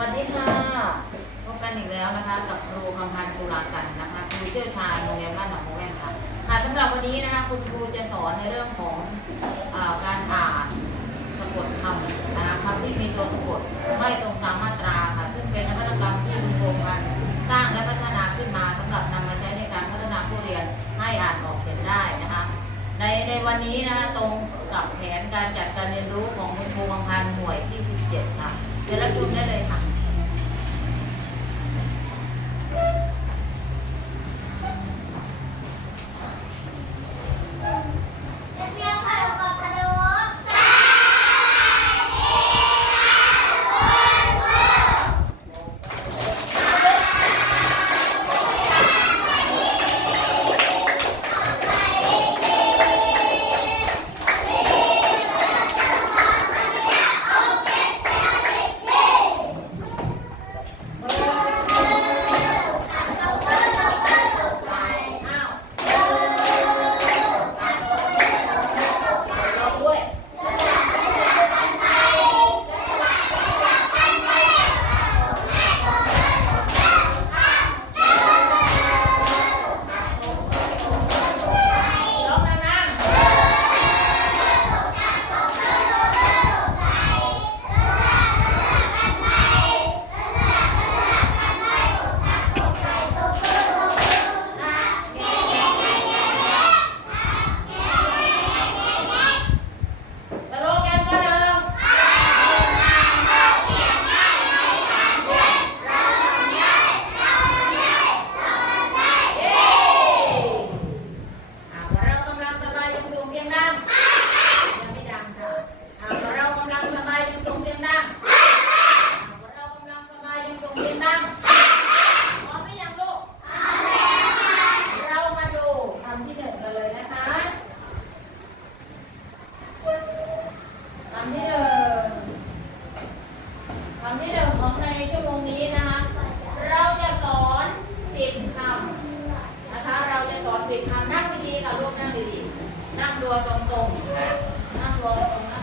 วัสดีค่ะพบกันอีกแล้วนะคะ กับครูคำพันธ์ตุลากันนะคะครูเชี่ยวชาญโรงเรียนบ้านหนองแวงค่ะค่ะสำหรับวันนี้นะคะคุณครูจะสอนในเรื่องของอการอ่านสะกดคำนะคะคำที่มีตัวสะกดไม่ตรงตามมาตราค่ะ ซึ่งเป็นนวัตกรรมที่มีโครงการสร้างและพัฒนาขึ้นมา สำหรับนำมาใช้ในการพัฒนาผู้เรียนให้อ่านออกเขียนได้นะคะ ในในวันนี้นะคะตรงกับแผนการจัดการเรียนรู้ของคุณครูคำพันหน่วยที่ 17 ค่ะเดี๋ยวรับชมได้เลยค่ะ ตัวตรงๆนั่นาตัวตรงๆ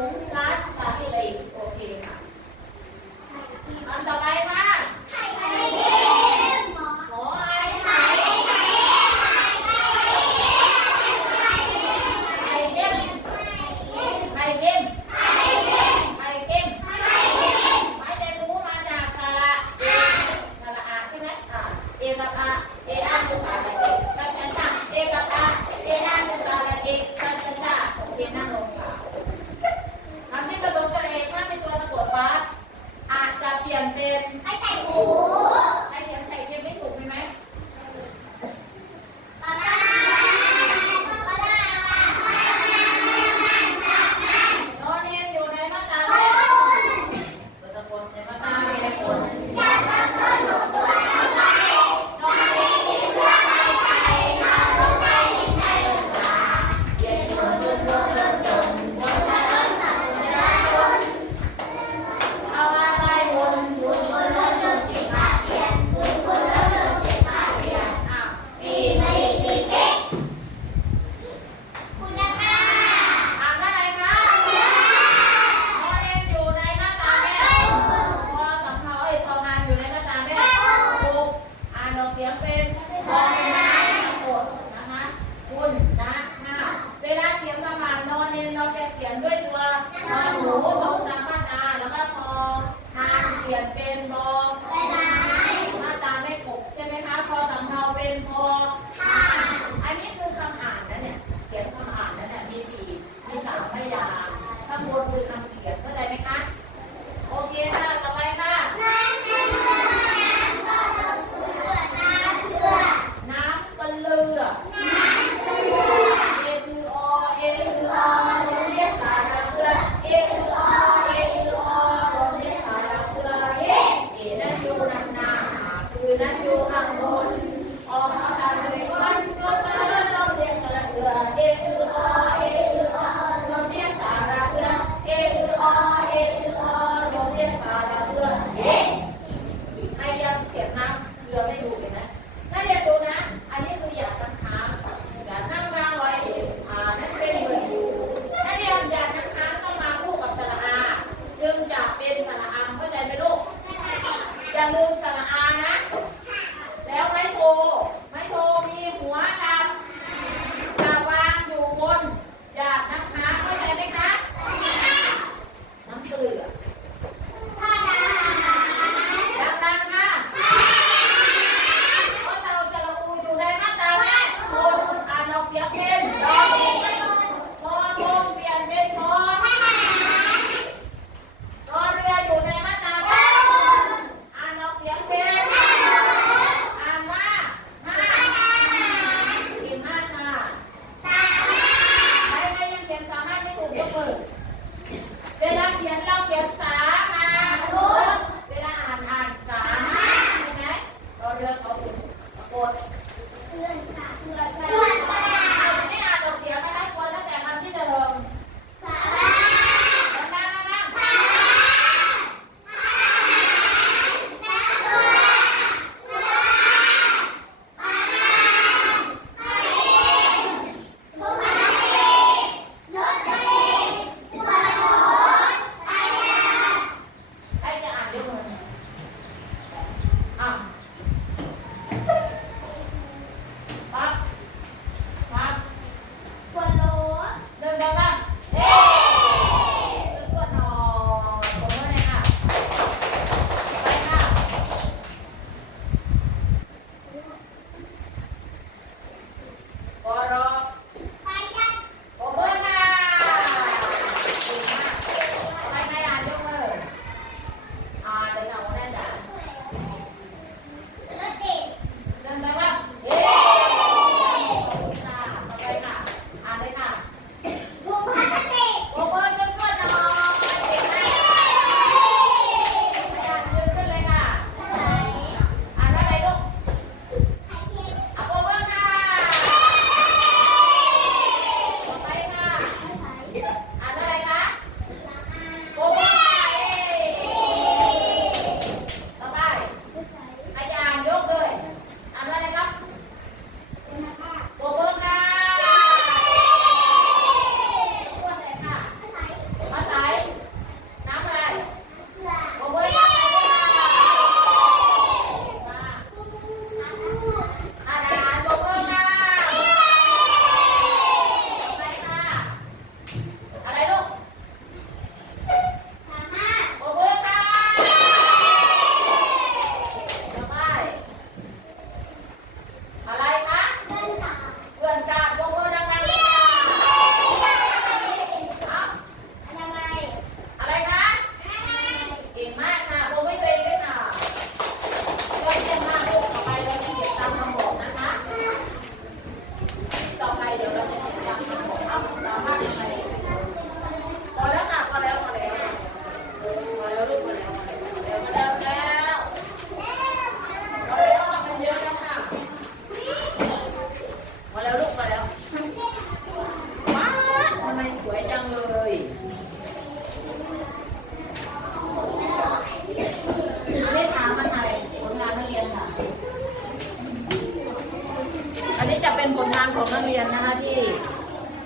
红蓝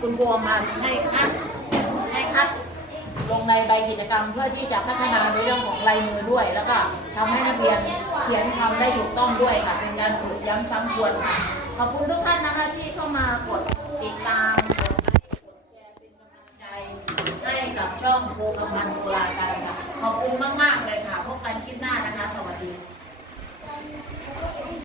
คุณครูมาให้คัดให้คัดลงในใบกิจกรรมเพื่อที่จะพัฒนาในเรื่องของลายมือด้วย แล้วก็ทำให้นักเรียนเขียนคำได้ถูกต้องด้วยค่ะ เป็นการฝึกย้ำซ้ำทวนค่ะ ขอบคุณทุกท่านนะคะที่เข้ามากดติดตามกดไลค์กดแชร์เป็นกำลังใจให้กับช่องครูกำลังตุลาการค่ะ ขอบคุณมากๆเลยค่ะ